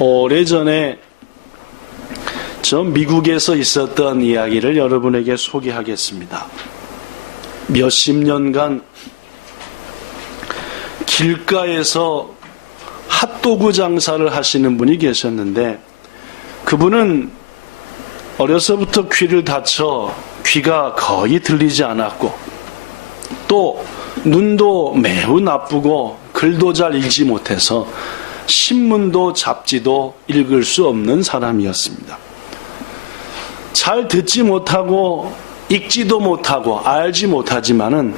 오래전에 저 미국에서 있었던 이야기를 여러분에게 소개하겠습니다. 몇십 년간 길가에서 핫도그 장사를 하시는 분이 계셨는데, 그분은 어려서부터 귀를 다쳐 귀가 거의 들리지 않았고, 또 눈도 매우 나쁘고 글도 잘 읽지 못해서 신문도 잡지도 읽을 수 없는 사람이었습니다. 잘 듣지 못하고 읽지도 못하고 알지 못하지만은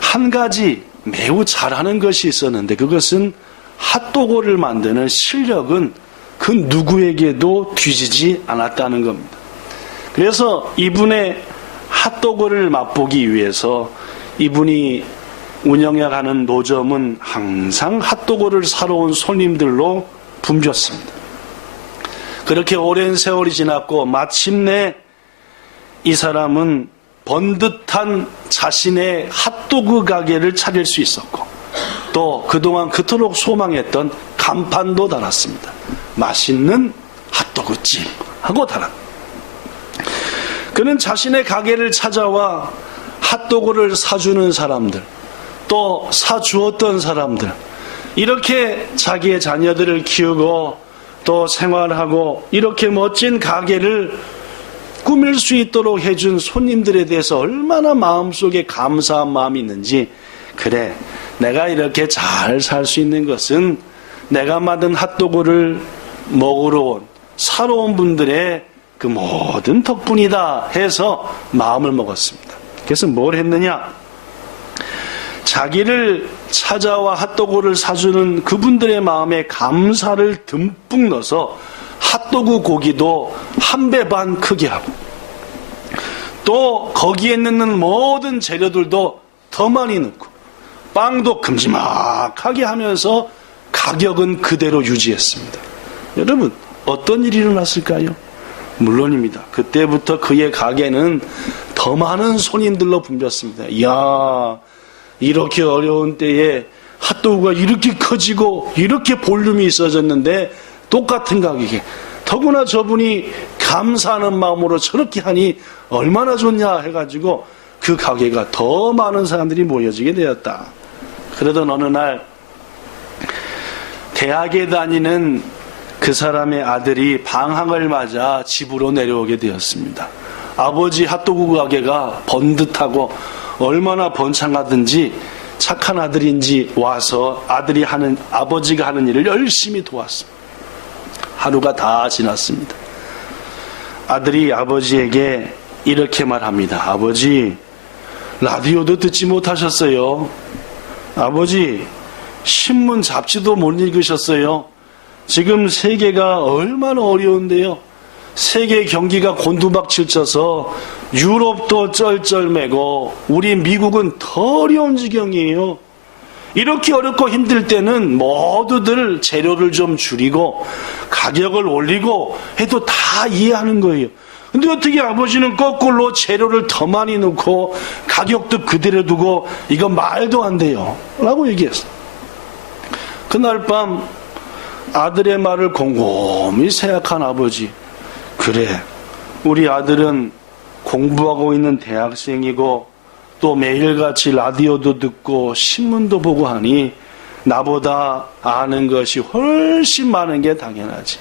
한 가지 매우 잘하는 것이 있었는데, 그것은 핫도그를 만드는 실력은 그 누구에게도 뒤지지 않았다는 겁니다. 그래서 이분의 핫도그를 맛보기 위해서 이분이 운영해가는 노점은 항상 핫도그를 사러 온 손님들로 붐볐습니다. 그렇게 오랜 세월이 지났고 마침내 이 사람은 번듯한 자신의 핫도그 가게를 차릴 수 있었고, 또 그동안 그토록 소망했던 간판도 달았습니다. 맛있는 핫도그집 하고 달았습니다. 그는 자신의 가게를 찾아와 핫도그를 사주는 사람들, 또 사주었던 사람들, 이렇게 자기의 자녀들을 키우고 또 생활하고 이렇게 멋진 가게를 꾸밀 수 있도록 해준 손님들에 대해서 얼마나 마음속에 감사한 마음이 있는지, 그래, 내가 이렇게 잘 살 수 있는 것은 내가 만든 핫도그를 먹으러 온, 사러 온 분들의 그 모든 덕분이다 해서 마음을 먹었습니다. 그래서 뭘 했느냐? 자기를 찾아와 핫도그를 사주는 그분들의 마음에 감사를 듬뿍 넣어서 핫도그 고기도 한 배 반 크게 하고, 또 거기에 넣는 모든 재료들도 더 많이 넣고, 빵도 큼지막하게 하면서 가격은 그대로 유지했습니다. 여러분, 어떤 일이 일어났을까요? 물론입니다. 그때부터 그의 가게는 더 많은 손님들로 붐볐습니다. 이야, 이렇게 어려운 때에 핫도그가 이렇게 커지고 이렇게 볼륨이 있어졌는데 똑같은 가격에, 더구나 저분이 감사하는 마음으로 저렇게 하니 얼마나 좋냐 해가지고 그 가게가 더 많은 사람들이 모여지게 되었다. 그러던 어느 날 대학에 다니는 그 사람의 아들이 방학을 맞아 집으로 내려오게 되었습니다. 아버지 핫도그 가게가 번듯하고 얼마나 번창하든지 착한 아들인지 와서 아버지가 하는 일을 열심히 도왔습니다. 하루가 다 지났습니다. 아들이 아버지에게 이렇게 말합니다. 아버지, 라디오도 듣지 못하셨어요. 아버지, 신문 잡지도 못 읽으셨어요. 지금 세계가 얼마나 어려운데요. 세계 경기가 곤두박질쳐서 유럽도 쩔쩔매고 우리 미국은 더 어려운 지경이에요. 이렇게 어렵고 힘들 때는 모두들 재료를 좀 줄이고 가격을 올리고 해도 다 이해하는 거예요. 근데 어떻게 아버지는 거꾸로 재료를 더 많이 넣고 가격도 그대로 두고 이거 말도 안 돼요 라고 얘기했어요. 그날 밤 아들의 말을 곰곰이 생각한 아버지, 그래, 우리 아들은 공부하고 있는 대학생이고 또 매일같이 라디오도 듣고 신문도 보고 하니 나보다 아는 것이 훨씬 많은 게 당연하지.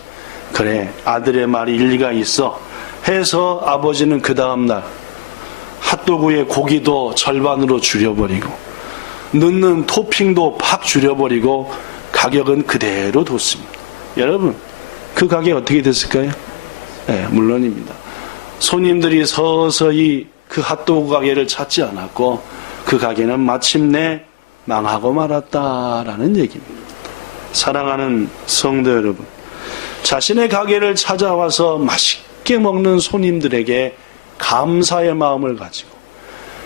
그래, 아들의 말이 일리가 있어 해서 아버지는 그 다음날 핫도그의 고기도 절반으로 줄여버리고 넣는 토핑도 팍 줄여버리고 가격은 그대로 뒀습니다. 여러분, 그 가게 어떻게 됐을까요? 네, 물론입니다. 손님들이 서서히 그 핫도그 가게를 찾지 않았고 그 가게는 마침내 망하고 말았다라는 얘기입니다. 사랑하는 성도 여러분, 자신의 가게를 찾아와서 맛있게 먹는 손님들에게 감사의 마음을 가지고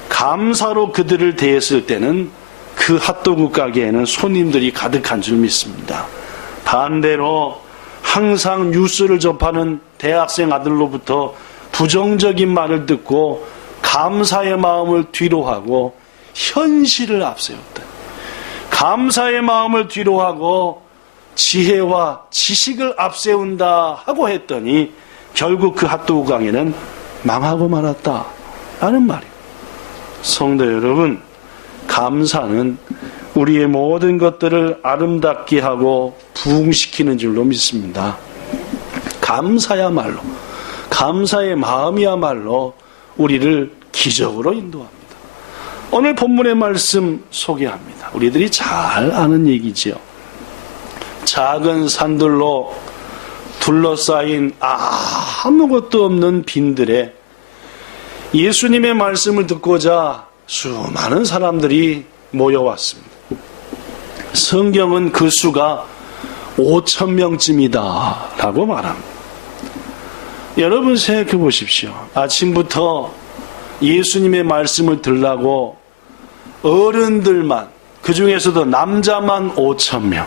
감사로 그들을 대했을 때는 그 핫도그 가게에는 손님들이 가득한 줄 믿습니다. 반대로 항상 뉴스를 접하는 대학생 아들로부터 부정적인 말을 듣고 감사의 마음을 뒤로하고 현실을 앞세웠다. 감사의 마음을 뒤로하고 지혜와 지식을 앞세운다 하고 했더니 결국 그 핫도그 강에는 망하고 말았다 라는 말이에요. 성도 여러분, 감사는 우리의 모든 것들을 아름답게 하고 부흥시키는 줄로 믿습니다. 감사야말로, 감사의 마음이야말로 우리를 기적으로 인도합니다. 오늘 본문의 말씀 소개합니다. 우리들이 잘 아는 얘기지요. 작은 산들로 둘러싸인 아무것도 없는 빈들에 예수님의 말씀을 듣고자 수많은 사람들이 모여왔습니다. 성경은 그 수가 5,000명쯤이다 라고 말합니다. 여러분 생각해 보십시오. 아침부터 예수님의 말씀을 들라고 어른들만, 그 중에서도 남자만 5,000명,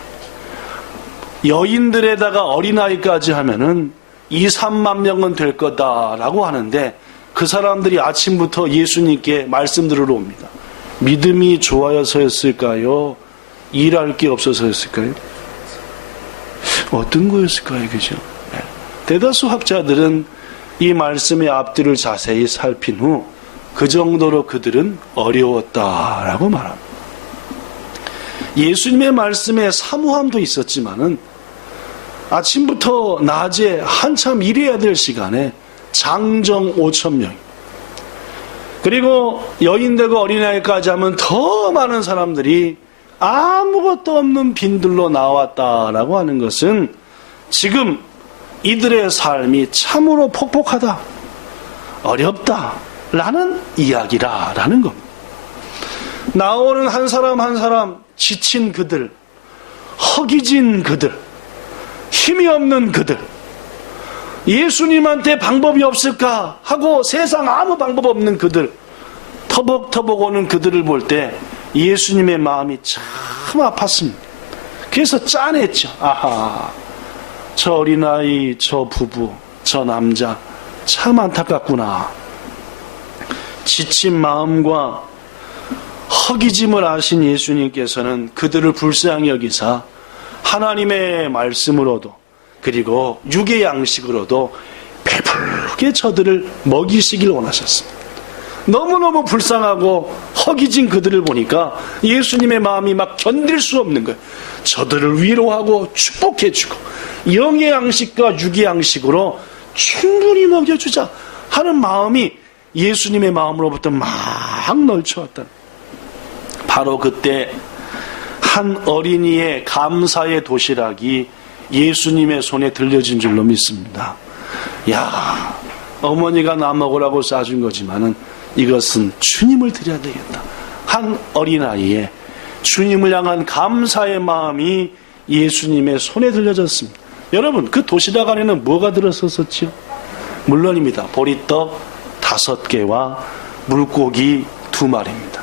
여인들에다가 어린아이까지 하면은 2, 3만 명은 될 거다라고 하는데 그 사람들이 아침부터 예수님께 말씀 들으러 옵니다. 믿음이 좋아서였을까요? 일할 게 없어서였을까요? 어떤 거였을까요? 그죠? 네. 대다수 학자들은 이 말씀의 앞뒤를 자세히 살핀 후 그 정도로 그들은 어려웠다라고 말합니다. 예수님의 말씀에 사무함도 있었지만은 아침부터 낮에 한참 일해야 될 시간에 장정 5,000명, 그리고 여인되고 어린아이까지 하면 더 많은 사람들이 아무것도 없는 빈들로 나왔다라고 하는 것은 지금 이들의 삶이 참으로 폭폭하다, 어렵다라는 이야기라는 겁니다. 나오는 한 사람 한 사람 지친 그들, 허기진 그들, 힘이 없는 그들, 예수님한테 방법이 없을까 하고 세상 아무 방법 없는 그들, 터벅터벅 오는 그들을 볼 때 예수님의 마음이 참 아팠습니다. 그래서 짠했죠. 아하, 저 어린아이, 저 부부, 저 남자 참 안타깝구나. 지친 마음과 허기짐을 아신 예수님께서는 그들을 불쌍히 여기사 하나님의 말씀으로도 그리고 육의 양식으로도 배부르게 저들을 먹이시길 원하셨습니다. 너무너무 불쌍하고 허기진 그들을 보니까 예수님의 마음이 막 견딜 수 없는 거예요. 저들을 위로하고 축복해주고 영의 양식과 육의 양식으로 충분히 먹여주자 하는 마음이 예수님의 마음으로부터 막 넘쳐왔다. 바로 그때 한 어린이의 감사의 도시락이 예수님의 손에 들려진 줄로 믿습니다. 야, 어머니가 나 먹으라고 싸준 거지만은 이것은 주님을 드려야 되겠다. 한 어린아이의 주님을 향한 감사의 마음이 예수님의 손에 들려졌습니다. 여러분, 그 도시락 안에는 뭐가 들었었지요? 물론입니다. 보리떡 5개와 물고기 2마리입니다.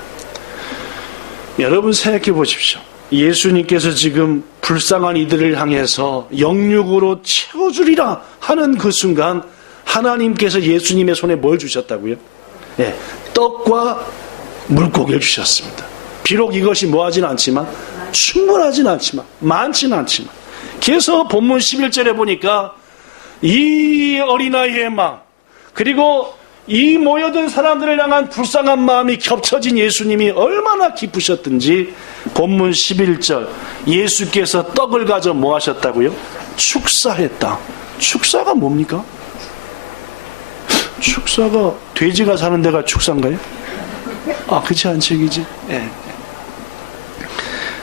여러분 생각해 보십시오. 예수님께서 지금 불쌍한 이들을 향해서 영육으로 채워주리라 하는 그 순간 하나님께서 예수님의 손에 뭘 주셨다고요? 네, 떡과 물고기를 주셨습니다. 비록 이것이 뭐하진 않지만, 충분하진 않지만, 많진 않지만, 그래서 본문 11절에 보니까 이 어린아이의 마음, 그리고 이 모여든 사람들을 향한 불쌍한 마음이 겹쳐진 예수님이 얼마나 기쁘셨든지 본문 11절, 예수께서 떡을 가져 뭐 하셨다고요? 축사했다. 축사가 뭡니까? 축사가 돼지가 사는 데가 축사인가요? 아, 그렇지 않죠, 그지? 예.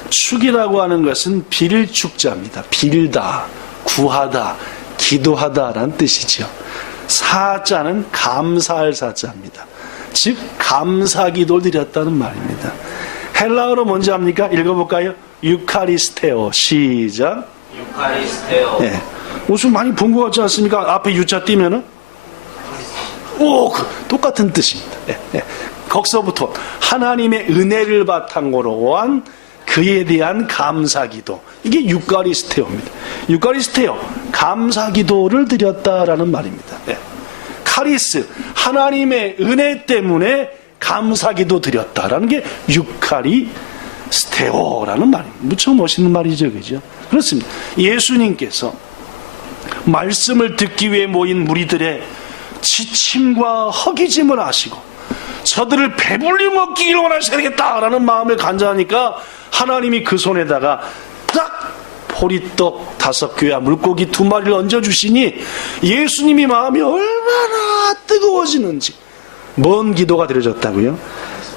축이라고 하는 것은 빌축자입니다. 빌다, 구하다, 기도하다라는 뜻이죠. 사자는 감사할 사자입니다. 즉 감사기도를 드렸다는 말입니다. 헬라어로 뭔지 압니까? 읽어볼까요? 유카리스테오. 시작. 유카리스테오. 네. 무슨 많이 본 것 같지 않습니까? 앞에 유자 띄면은 오, 똑같은 뜻입니다. 네. 네. 거기서부터 하나님의 은혜를 바탕으로 한 그에 대한 감사기도, 이게 유카리스테오입니다. 유카리스테오, 감사기도를 드렸다라는 말입니다. 네. 카리스, 하나님의 은혜 때문에 감사기도 드렸다라는 게 유카리, 스테오라는 말입니다. 무척 멋있는 말이죠, 그죠? 그렇습니다. 예수님께서 말씀을 듣기 위해 모인 무리들의 지침과 허기짐을 아시고 저들을 배불리 먹기를 원하셔야 되겠다라는 마음을 간절하니까 하나님이 그 손에다가 딱 보리떡 5개와 물고기 2마리를 얹어주시니 예수님이 마음이 얼마나 뜨거워지는지 뭔 기도가 드려졌다고요?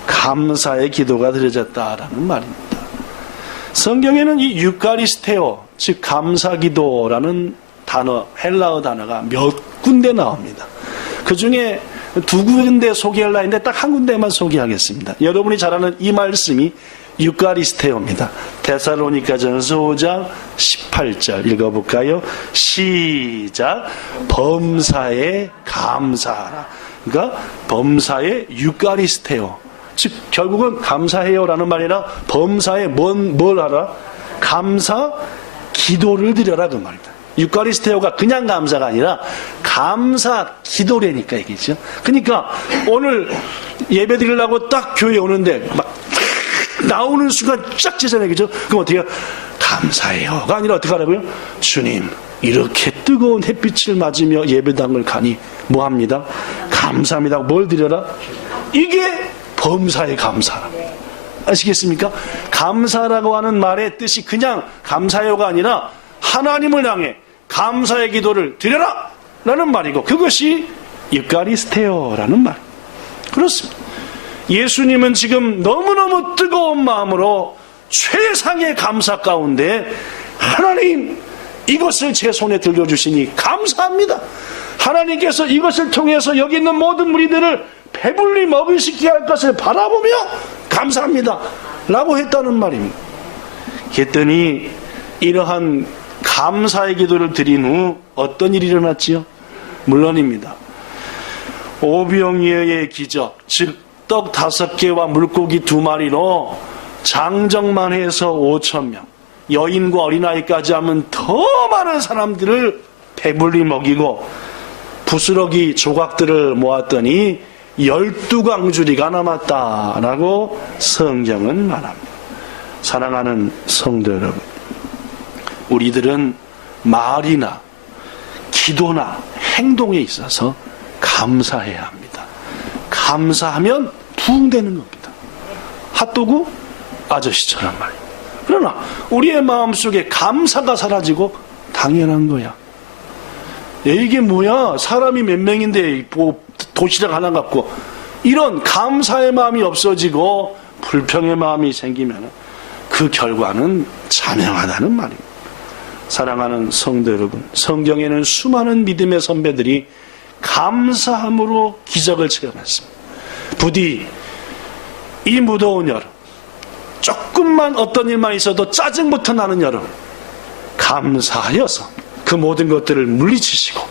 감사의 기도가 드려졌다라는 말입니다. 성경에는 이 유카리스테오, 즉 감사기도라는 단어, 헬라어 단어가 몇 군데 나옵니다. 그 중에 2군데 소개하려 했는데 딱 한 군데만 소개하겠습니다. 여러분이 잘 아는 이 말씀이 유카리스테오입니다. 데살로니가전서 5장 18절 읽어볼까요? 시작. 범사에 감사하라. 그러니까 범사에 유카리스테오. 즉 결국은 감사해요라는 말이라 범사에 뭘 하라? 감사 기도를 드려라 그 말입니다. 유카리스테오가 그냥 감사가 아니라 감사 기도라니까 얘기죠. 그러니까 오늘 예배 드리려고 딱 교회 오는데 막 나오는 순간 쫙 찢어내죠. 그죠? 그럼 어떻게 해요? 감사해요가 아니라 어떻게 하라고요? 주님 이렇게 뜨거운 햇빛을 맞으며 예배당을 가니 뭐합니다? 감사합니다. 뭘 드려라? 이게 범사에 감사라. 아시겠습니까? 감사라고 하는 말의 뜻이 그냥 감사해요가 아니라 하나님을 향해 감사의 기도를 드려라 라는 말이고 그것이 유카리스테오라는 말. 그렇습니다. 예수님은 지금 너무너무 뜨거운 마음으로 최상의 감사 가운데 하나님 이것을 제 손에 들려주시니 감사합니다. 하나님께서 이것을 통해서 여기 있는 모든 무리들을 배불리 먹이시게 할 것을 바라보며 감사합니다 라고 했다는 말입니다. 그랬더니 이러한 감사의 기도를 드린 후 어떤 일이 일어났지요? 물론입니다. 오병이어의 기적, 즉 떡 5개와 물고기 2마리로 장정만 해서 5,000명, 여인과 어린아이까지 하면 더 많은 사람들을 배불리 먹이고 부스러기 조각들을 모았더니 12광주리가 남았다라고 성경은 말합니다. 사랑하는 성도 여러분, 우리들은 말이나 기도나 행동에 있어서 감사해야 합니다. 감사하면 부흥되는 겁니다. 핫도그 아저씨처럼 말이에요. 그러나 우리의 마음속에 감사가 사라지고 당연한 거야. 이게 뭐야? 사람이 몇 명인데 도시락 하나 갖고 이런 감사의 마음이 없어지고 불평의 마음이 생기면 그 결과는 자명하다는 말입니다. 사랑하는 성도 여러분, 성경에는 수많은 믿음의 선배들이 감사함으로 기적을 체험했습니다. 부디 이 무더운 여름, 조금만 어떤 일만 있어도 짜증부터 나는 여름, 감사하여서 그 모든 것들을 물리치시고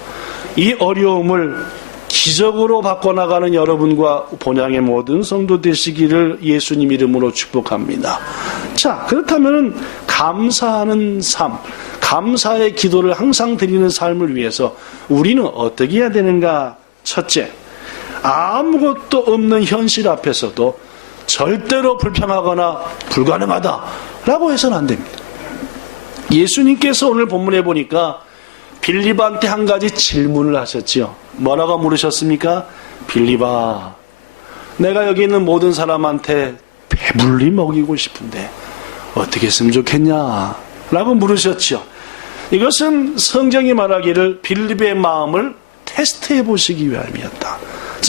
이 어려움을 기적으로 바꿔나가는 여러분과 본향의 모든 성도 되시기를 예수님 이름으로 축복합니다. 자, 그렇다면 감사하는 삶, 감사의 기도를 항상 드리는 삶을 위해서 우리는 어떻게 해야 되는가? 첫째, 아무것도 없는 현실 앞에서도 절대로 불평하거나 불가능하다라고 해서는 안 됩니다. 예수님께서 오늘 본문에 보니까 빌립한테 한 가지 질문을 하셨지요. 뭐라고 물으셨습니까? 빌립아, 내가 여기 있는 모든 사람한테 배불리 먹이고 싶은데 어떻게 했으면 좋겠냐? 라고 물으셨죠. 이것은 성경이 말하기를 빌립의 마음을 테스트해 보시기 위함이었다.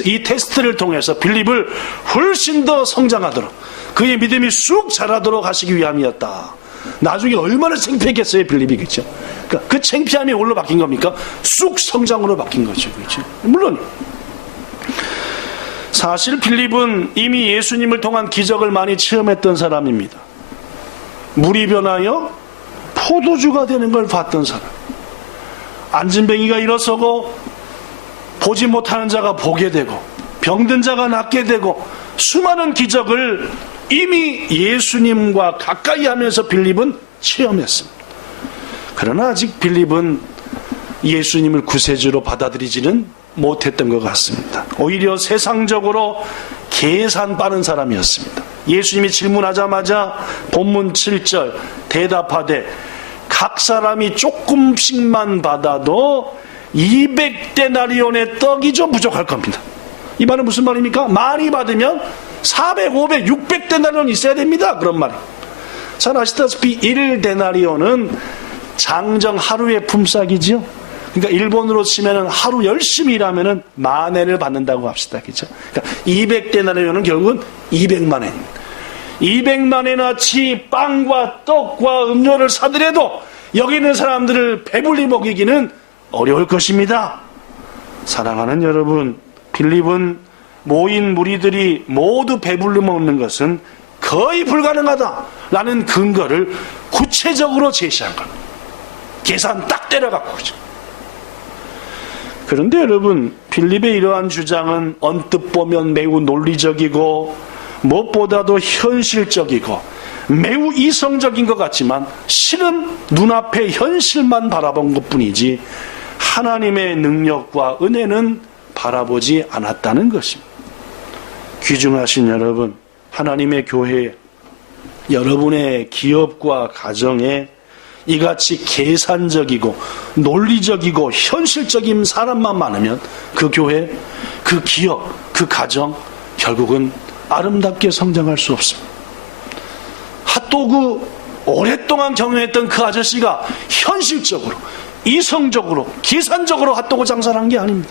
이 테스트를 통해서 빌립을 훨씬 더 성장하도록 그의 믿음이 쑥 자라도록 하시기 위함이었다. 나중에 얼마나 창피했겠어요, 빌립이. 그렇죠? 그러니까 그 창피함이 뭘로 바뀐 겁니까? 쑥 성장으로 바뀐 거죠. 그렇죠? 물론 사실 빌립은 이미 예수님을 통한 기적을 많이 체험했던 사람입니다. 물이 변하여 포도주가 되는 걸 봤던 사람, 안진뱅이가 일어서고 보지 못하는 자가 보게 되고 병든 자가 낫게 되고 수많은 기적을 이미 예수님과 가까이 하면서 빌립은 체험했습니다. 그러나 아직 빌립은 예수님을 구세주로 받아들이지는 못했던 것 같습니다. 오히려 세상적으로 계산 빠른 사람이었습니다. 예수님이 질문하자마자 본문 7절 대답하되 각 사람이 조금씩만 받아도 200데나리온의 떡이죠 부족할 겁니다. 이 말은 무슨 말입니까? 많이 받으면 400, 500, 600데나리온 있어야 됩니다. 그런 말이에요. 잘 아시다시피 1데나리온은 장정 하루의 품삯이지요. 그러니까 일본으로 치면은 하루 열심히 일하면은 만엔을 받는다고 합시다. 그죠? 그러니까 200데나리온은 결국은 200만 엔입니다. 200만 엔어치 빵과 떡과 음료를 사더라도 여기 있는 사람들을 배불리 먹이기는 어려울 것입니다. 사랑하는 여러분, 빌립은 모인 무리들이 모두 배불리 먹는 것은 거의 불가능하다라는 근거를 구체적으로 제시한 겁니다. 계산 딱 때려갖고. 그죠? 그런데 여러분, 빌립의 이러한 주장은 언뜻 보면 매우 논리적이고 무엇보다도 현실적이고 매우 이성적인 것 같지만 실은 눈앞의 현실만 바라본 것뿐이지 하나님의 능력과 은혜는 바라보지 않았다는 것입니다. 귀중하신 여러분, 하나님의 교회에, 여러분의 기업과 가정에 이같이 계산적이고 논리적이고 현실적인 사람만 많으면 그 교회, 그 기업, 그 가정 결국은 아름답게 성장할 수 없습니다. 핫도그 오랫동안 경영했던 그 아저씨가 현실적으로, 이성적으로, 계산적으로 핫도그 장사를 한 게 아닙니다.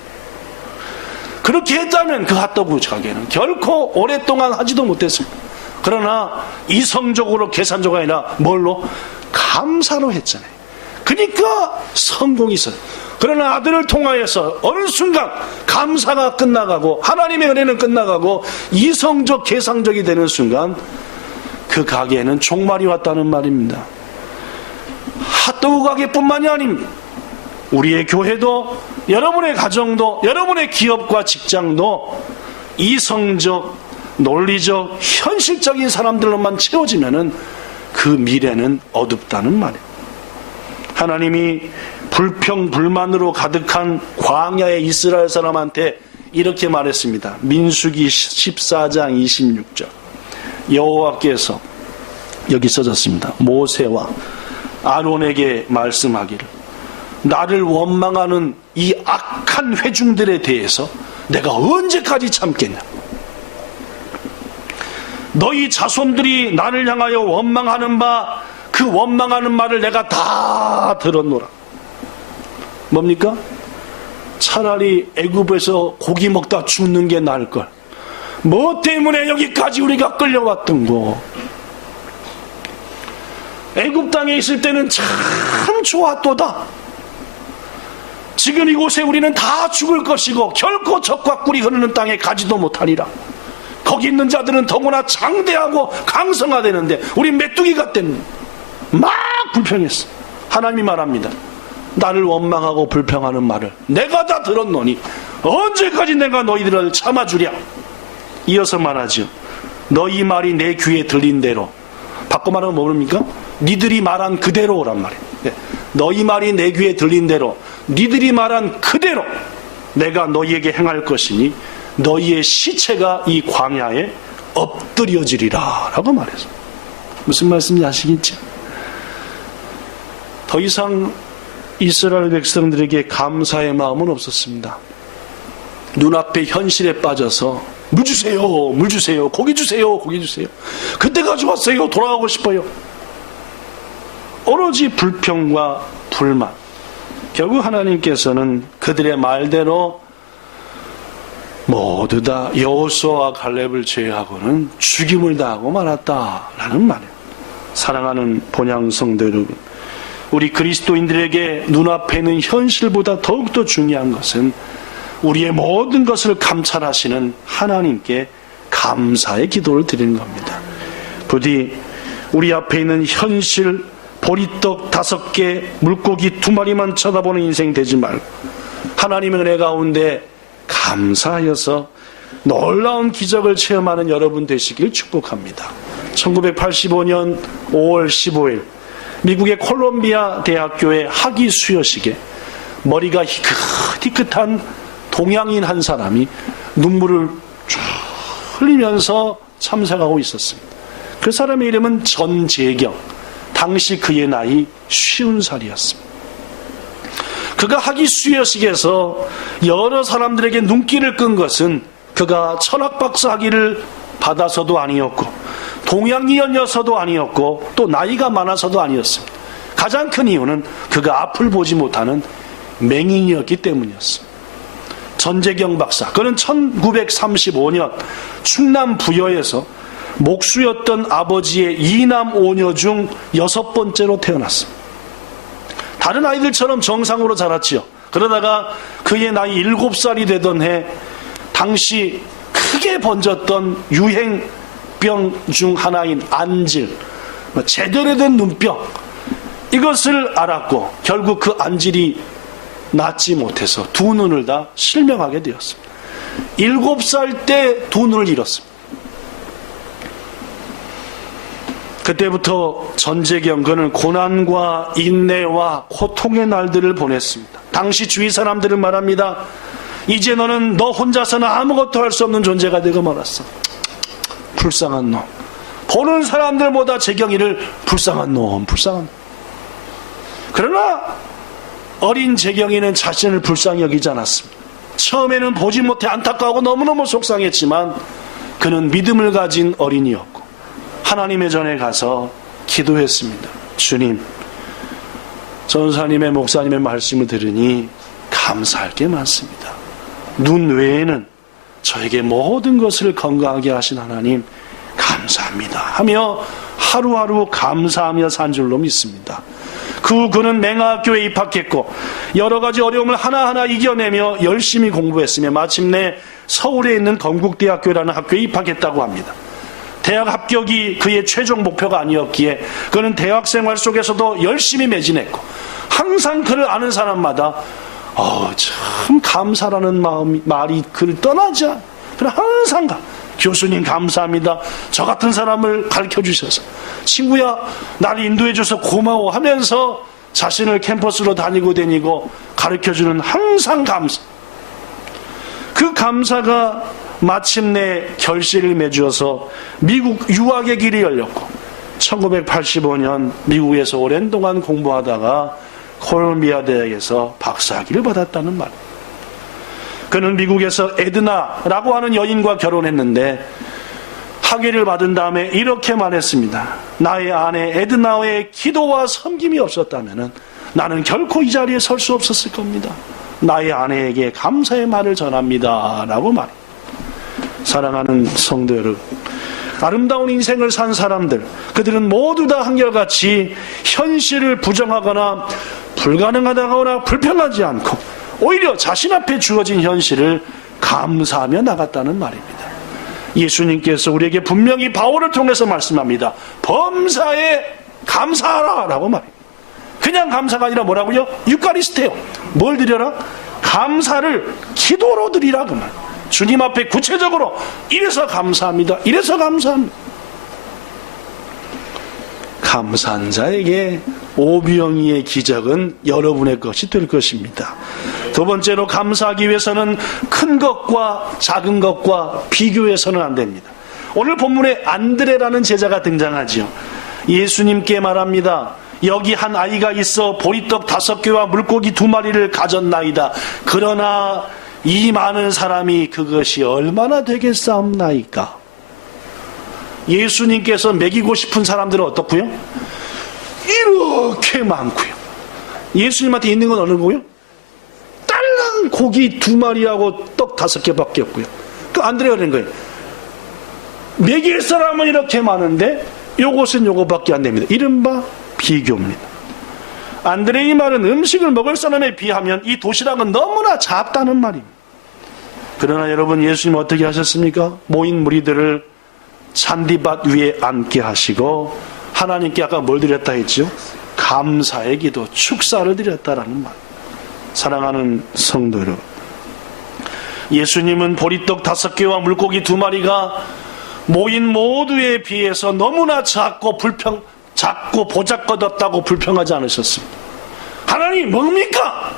그렇게 했다면 그 핫도그 가게는 결코 오랫동안 하지도 못했습니다. 그러나 이성적으로, 계산적으로 아니라 뭘로? 감사로 했잖아요. 그러니까 성공이 있어요. 그러나 아들을 통하여서 어느 순간 감사가 끝나가고 하나님의 은혜는 끝나가고 이성적, 계상적이 되는 순간 그 가게에는 종말이 왔다는 말입니다. 핫도그 가게뿐만이 아닙니다. 우리의 교회도, 여러분의 가정도, 여러분의 기업과 직장도 이성적, 논리적, 현실적인 사람들로만 채워지면은 그 미래는 어둡다는 말이에요. 하나님이 불평불만으로 가득한 광야의 이스라엘 사람한테 이렇게 말했습니다. 민수기 14장 26절. 여호와께서, 여기 써졌습니다. 모세와 아론에게 말씀하기를, 나를 원망하는 이 악한 회중들에 대해서 내가 언제까지 참겠냐? 너희 자손들이 나를 향하여 원망하는 바, 그 원망하는 말을 내가 다 들었노라. 뭡니까? 차라리 애굽에서 고기 먹다 죽는 게 나을걸. 뭐 때문에 여기까지 우리가 끌려왔던 거. 애굽 땅에 있을 때는 참 좋았도다. 지금 이곳에 우리는 다 죽을 것이고 결코 적과 꿀이 흐르는 땅에 가지도 못하리라. 거기 있는 자들은 더구나 장대하고 강성하되는데 우리 메뚜기가 때문에 막 불평했어. 하나님이 말합니다. 나를 원망하고 불평하는 말을 내가 다 들었노니 언제까지 내가 너희들을 참아주랴. 이어서 말하죠. 너희 말이 내 귀에 들린 대로. 바꿔 말하면 뭡니까? 니들이 말한 그대로란 말이에요. 너희 말이 내 귀에 들린 대로, 니들이 말한 그대로 내가 너희에게 행할 것이니 너희의 시체가 이 광야에 엎드려지리라 라고 말했어요. 무슨 말씀인지 아시겠죠? 더 이상 이스라엘 백성들에게 감사의 마음은 없었습니다. 눈앞의 현실에 빠져서 물 주세요, 물 주세요, 고기 주세요, 고기 주세요. 그때가 좋았어요, 돌아가고 싶어요. 오로지 불평과 불만. 결국 하나님께서는 그들의 말대로 모두 다 여호수아와 갈렙을 제외하고는 죽임을 당하고 말았다라는 말이에요. 사랑하는 본향 성도 여러분, 우리 그리스도인들에게 눈앞에 있는 현실보다 더욱더 중요한 것은 우리의 모든 것을 감찰하시는 하나님께 감사의 기도를 드리는 겁니다. 부디 우리 앞에 있는 현실, 보리떡 5개, 물고기 2마리만 쳐다보는 인생 되지 말고 하나님의 은혜 가운데 감사하여서 놀라운 기적을 체험하는 여러분 되시길 축복합니다. 1985년 5월 15일 미국의 콜롬비아 대학교의 학위 수여식에 머리가 희끗희끗한 동양인 한 사람이 눈물을 쭉 흘리면서 참석하고 있었습니다. 그 사람의 이름은 전재경. 당시 그의 나이 50살이었습니다. 그가 학위 수여식에서 여러 사람들에게 눈길을 끈 것은 그가 철학박사 학위를 받아서도 아니었고, 동양인이어서도 아니었고, 또 나이가 많아서도 아니었습니다. 가장 큰 이유는 그가 앞을 보지 못하는 맹인이었기 때문이었습니다. 전재경 박사, 그는 1935년 충남 부여에서 목수였던 아버지의 2남 5녀 중 6번째로 태어났습니다. 다른 아이들처럼 정상으로 자랐지요. 그러다가 그의 나이 7살이 되던 해 당시 크게 번졌던 유행병 중 하나인 안질, 제대로 된 눈병, 이것을 알았고 결국 그 안질이 낫지 못해서 두 눈을 다 실명하게 되었습니다. 7살 때 두 눈을 잃었습니다. 그때부터 전재경 그는 고난과 인내와 고통의 날들을 보냈습니다. 당시 주위 사람들은 말합니다. 이제 너는 너 혼자서는 아무것도 할 수 없는 존재가 되고 말았어. 불쌍한 놈. 보는 사람들보다 재경이를 불쌍한 놈, 불쌍한 놈. 그러나 어린 재경이는 자신을 불쌍히 여기지 않았습니다. 처음에는 보지 못해 안타까워하고 너무너무 속상했지만 그는 믿음을 가진 어린이였고 하나님의 전에 가서 기도했습니다. 주님, 전사님의 목사님의 말씀을 들으니 감사할 게 많습니다. 눈 외에는 저에게 모든 것을 건강하게 하신 하나님 감사합니다 하며 하루하루 감사하며 산 줄로 믿습니다. 그 후 그는 맹하학교에 입학했고 여러 가지 어려움을 하나하나 이겨내며 열심히 공부했으며 마침내 서울에 있는 건국대학교라는 학교에 입학했다고 합니다. 대학 합격이 그의 최종 목표가 아니었기에 그는 대학생활 속에서도 열심히 매진했고 항상 그를 아는 사람마다 참 감사라는 말이 그를 떠나지 않아. 그는 항상 교수님 감사합니다. 저 같은 사람을 가르쳐 주셔서, 친구야 나를 인도해 줘서 고마워 하면서 자신을 캠퍼스로 다니고 가르쳐주는 항상 감사. 그 감사가 마침내 결실을 맺어서 미국 유학의 길이 열렸고 1985년 미국에서 오랜 동안 공부하다가 콜롬비아 대학에서 박사학위를 받았다는 말. 그는 미국에서 에드나라고 하는 여인과 결혼했는데 학위를 받은 다음에 이렇게 말했습니다. 나의 아내 에드나의 기도와 섬김이 없었다면 나는 결코 이 자리에 설 수 없었을 겁니다. 나의 아내에게 감사의 말을 전합니다 라고 말합니다. 사랑하는 성도 여러분, 아름다운 인생을 산 사람들, 그들은 모두 다 한결같이 현실을 부정하거나 불가능하다거나 불평하지 않고 오히려 자신 앞에 주어진 현실을 감사하며 나갔다는 말입니다. 예수님께서 우리에게 분명히 바울을 통해서 말씀합니다. 범사에 감사하라 라고 말입니다. 그냥 감사가 아니라 뭐라고요? 유카리스테요. 뭘 드려라? 감사를 기도로 드리라 그 말. 주님 앞에 구체적으로 이래서 감사합니다. 이래서 감사합니다. 감사한 자에게 오병이의 기적은 여러분의 것이 될 것입니다. 두 번째로 감사하기 위해서는 큰 것과 작은 것과 비교해서는 안 됩니다. 오늘 본문에 안드레라는 제자가 등장하지요. 예수님께 말합니다. 여기 한 아이가 있어 보리떡 5개와 물고기 2마리를 가졌나이다. 그러나 이 많은 사람이 그것이 얼마나 되겠사옵나이까. 예수님께서 먹이고 싶은 사람들은 어떻고요? 이렇게 많고요. 예수님한테 있는 건 어느 거요? 딸랑 고기 2마리하고 떡 5개밖에 없고요. 그 안드레가 된 거예요. 먹일 사람은 이렇게 많은데 요것은 요거밖에 안 됩니다. 이른바 비교입니다. 안드레의 말은 음식을 먹을 사람에 비하면 이 도시락은 너무나 작다는 말입니다. 그러나 여러분, 예수님 어떻게 하셨습니까? 모인 무리들을 잔디밭 위에 앉게 하시고 하나님께 아까 뭘 드렸다 했죠? 감사의 기도, 축사를 드렸다라는 말. 사랑하는 성도 여러분, 예수님은 보리떡 5개와 물고기 2마리가 모인 모두에 비해서 너무나 작고 보잘것없다고 불평하지 않으셨습니다. 하나님 뭡니까?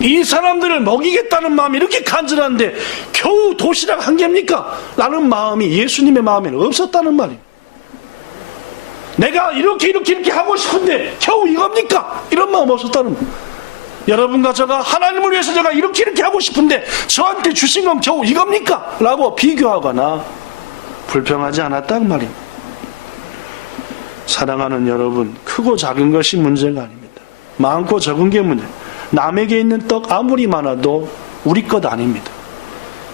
이 사람들을 먹이겠다는 마음이 이렇게 간절한데 겨우 도시락 한 개입니까? 라는 마음이 예수님의 마음에는 없었다는 말입니다. 내가 이렇게 하고 싶은데 겨우 이겁니까? 이런 마음 없었다는 말입니다. 여러분과 제가 하나님을 위해서 제가 이렇게 하고 싶은데 저한테 주신 건 겨우 이겁니까? 라고 비교하거나 불평하지 않았단 말입니다. 사랑하는 여러분, 크고 작은 것이 문제가 아닙니다. 많고 적은 게 문제. 남에게 있는 떡 아무리 많아도 우리 것 아닙니다.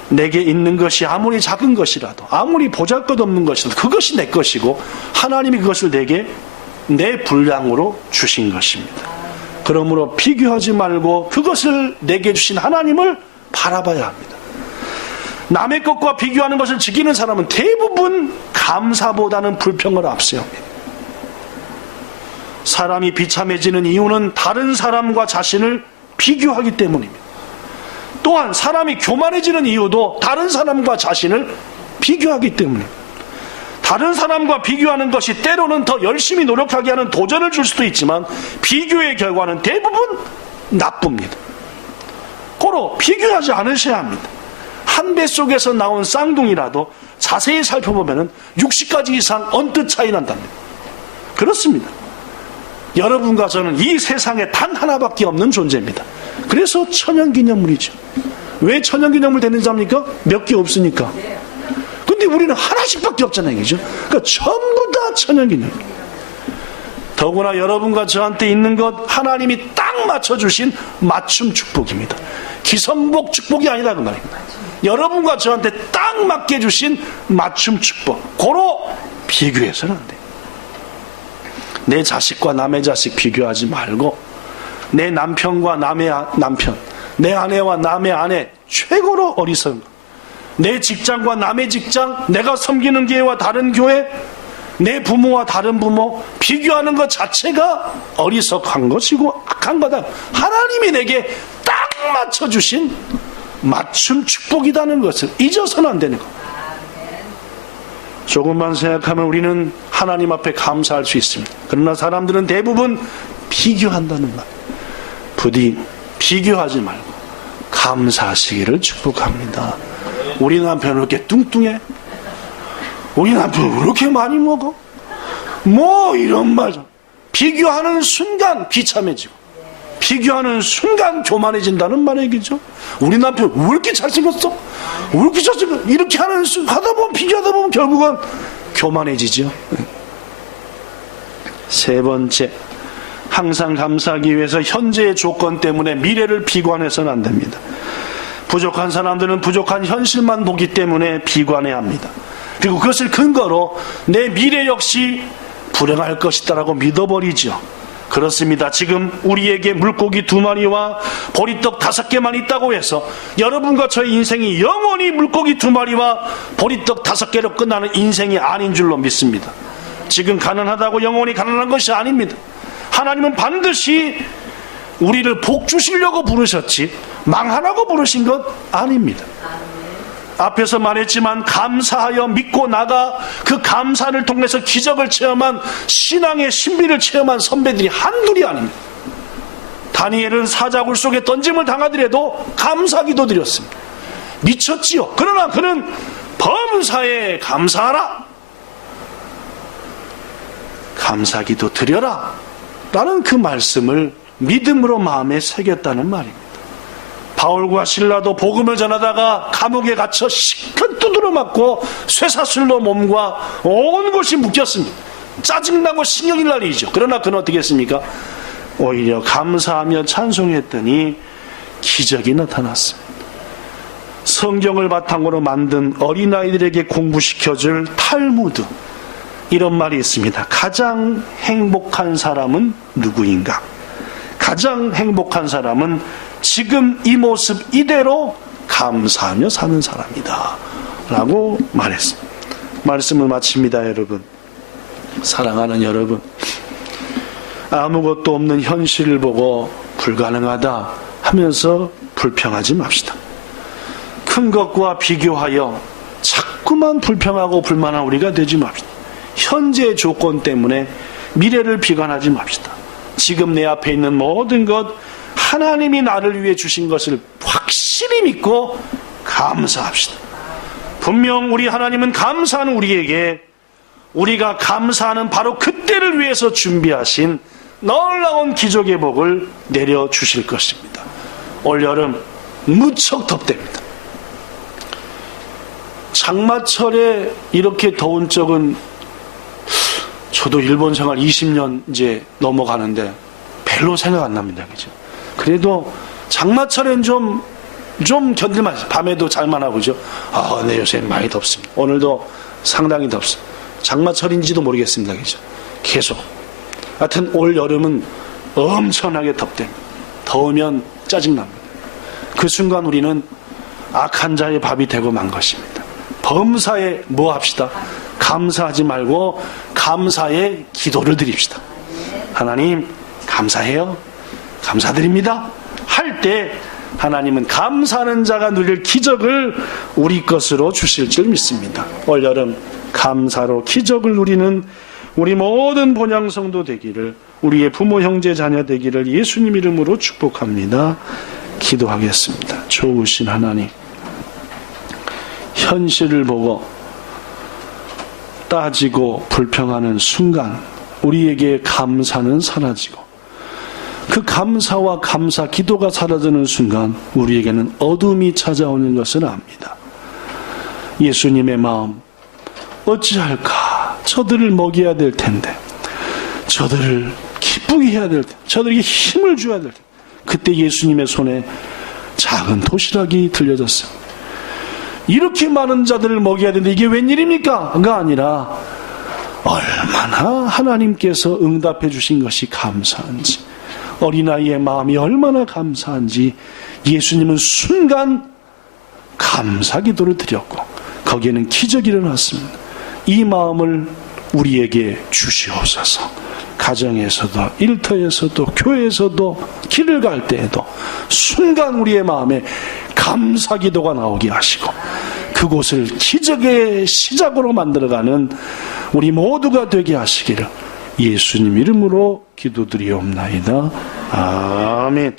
내게 있는 것이 아무리 작은 것이라도, 아무리 보잘것없는 것이라도 그것이 내 것이고 하나님이 그것을 내게 내 분량으로 주신 것입니다. 그러므로 비교하지 말고 그것을 내게 주신 하나님을 바라봐야 합니다. 남의 것과 비교하는 것을 지키는 사람은 대부분 감사보다는 불평을 앞세웁니다. 사람이 비참해지는 이유는 다른 사람과 자신을 비교하기 때문입니다. 또한 사람이 교만해지는 이유도 다른 사람과 자신을 비교하기 때문입니다. 다른 사람과 비교하는 것이 때로는 더 열심히 노력하게 하는 도전을 줄 수도 있지만 비교의 결과는 대부분 나쁩니다. 고로 비교하지 않으셔야 합니다. 한 배 속에서 나온 쌍둥이라도 자세히 살펴보면 60가지 이상 언뜻 차이 난답니다. 그렇습니다. 여러분과 저는 이 세상에 단 하나밖에 없는 존재입니다. 그래서 천연기념물이죠. 왜 천연기념물 되는지 압니까? 몇 개 없으니까. 근데 우리는 하나씩밖에 없잖아요. 그죠? 그러니까 전부 다 천연기념물. 더구나 여러분과 저한테 있는 것 하나님이 딱 맞춰주신 맞춤 축복입니다. 기성복 축복이 아니다 그 말입니다. 여러분과 저한테 딱 맞게 주신 맞춤 축복. 고로 비교해서는 안 돼요. 내 자식과 남의 자식 비교하지 말고 내 남편과 남의 남편, 내 아내와 남의 아내 최고로 어리석은 것. 내 직장과 남의 직장, 내가 섬기는 교회와 다른 교회, 내 부모와 다른 부모 비교하는 것 자체가 어리석한 것이고 악한 거다. 하나님이 내게 딱 맞춰주신 맞춤 축복이라는 것을 잊어서는 안 되는 것. 조금만 생각하면 우리는 하나님 앞에 감사할 수 있습니다. 그러나 사람들은 대부분 비교한다는 말. 부디 비교하지 말고 감사하시기를 축복합니다. 우리 남편은 그렇게 뚱뚱해? 우리 남편은 왜 이렇게 많이 먹어? 뭐 이런 말. 비교하는 순간 비참해지고 비교하는 순간 교만해진다는 말이겠죠. 우리 남편 왜 이렇게 잘생겼어? 왜 이렇게 잘생겼어? 이렇게 하다 보면 비교하다 보면 결국은 교만해지죠. 세 번째, 항상 감사하기 위해서 현재의 조건 때문에 미래를 비관해서는 안 됩니다. 부족한 사람들은 부족한 현실만 보기 때문에 비관해야 합니다. 그리고 그것을 근거로 내 미래 역시 불행할 것이다라고 믿어버리죠. 그렇습니다. 지금 우리에게 물고기 2마리와 보리떡 5개만 있다고 해서 여러분과 저의 인생이 영원히 물고기 2마리와 보리떡 5개로 끝나는 인생이 아닌 줄로 믿습니다. 지금 가난하다고 영원히 가난한 것이 아닙니다. 하나님은 반드시 우리를 복 주시려고 부르셨지 망하라고 부르신 것 아닙니다. 앞에서 말했지만 감사하여 믿고 나가 그 감사를 통해서 기적을 체험한 신앙의 신비를 체험한 선배들이 한둘이 아닙니다. 다니엘은 사자굴 속에 던짐을 당하더라도 감사기도 드렸습니다. 미쳤지요. 그러나 그는 범사에 감사하라, 감사기도 드려라 라는 그 말씀을 믿음으로 마음에 새겼다는 말입니다. 바울과 실라도 복음을 전하다가 감옥에 갇혀 실컷 두드려 맞고 쇠사슬로 몸과 온 곳이 묶였습니다. 짜증나고 신경이 날리죠. 그러나 그는 어떻게 했습니까? 오히려 감사하며 찬송했더니 기적이 나타났습니다. 성경을 바탕으로 만든 어린아이들에게 공부시켜줄 탈무드, 이런 말이 있습니다. 가장 행복한 사람은 누구인가? 가장 행복한 사람은 지금 이 모습 이대로 감사하며 사는 사람이다 라고 말했습니다. 말씀을 마칩니다. 여러분, 사랑하는 여러분, 아무것도 없는 현실을 보고 불가능하다 하면서 불평하지 맙시다. 큰 것과 비교하여 자꾸만 불평하고 불만한 우리가 되지 맙시다. 현재의 조건 때문에 미래를 비관하지 맙시다. 지금 내 앞에 있는 모든 것 하나님이 나를 위해 주신 것을 확실히 믿고 감사합시다. 분명 우리 하나님은 감사하는 우리에게 우리가 감사하는 바로 그때를 위해서 준비하신 놀라운 기적의 복을 내려주실 것입니다. 올여름 무척 덥답니다. 장마철에 이렇게 더운 적은 저도 일본 생활 20년 이제 넘어가는데 별로 생각 안 납니다. 그죠? 그래도 장마철엔 좀 견딜만 해요. 밤에도 잘만 하고, 그죠? 네, 요새 많이 덥습니다. 오늘도 상당히 덥습니다. 장마철인지도 모르겠습니다. 그죠? 계속. 하여튼 올 여름은 엄청나게 덥답니다. 더우면 짜증납니다. 그 순간 우리는 악한 자의 밥이 되고 만 것입니다. 범사에 뭐 합시다? 감사하지 말고 감사의 기도를 드립시다. 하나님 감사해요. 감사드립니다. 할 때 하나님은 감사하는 자가 누릴 기적을 우리 것으로 주실 줄 믿습니다. 올여름 감사로 기적을 누리는 우리 모든 본향성도 되기를, 우리의 부모 형제 자녀 되기를 예수님 이름으로 축복합니다. 기도하겠습니다. 좋으신 하나님, 현실을 보고 따지고 불평하는 순간 우리에게 감사는 사라지고, 그 감사와 감사 기도가 사라지는 순간 우리에게는 어둠이 찾아오는 것을 압니다. 예수님의 마음, 어찌할까? 저들을 먹여야 될 텐데, 저들을 기쁘게 해야 될 텐데, 저들에게 힘을 줘야 될 텐데, 그때 예수님의 손에 작은 도시락이 들려졌습니다. 이렇게 많은 자들을 먹여야 되는데 이게 웬일입니까? 가 아니라 얼마나 하나님께서 응답해 주신 것이 감사한지, 어린아이의 마음이 얼마나 감사한지 예수님은 순간 감사 기도를 드렸고 거기에는 기적이 일어났습니다. 이 마음을 우리에게 주시옵소서. 가정에서도, 일터에서도, 교회에서도, 길을 갈 때에도 순간 우리의 마음에 감사 기도가 나오게 하시고 그곳을 기적의 시작으로 만들어가는 우리 모두가 되게 하시기를 예수님 이름으로 기도드리옵나이다. 아멘.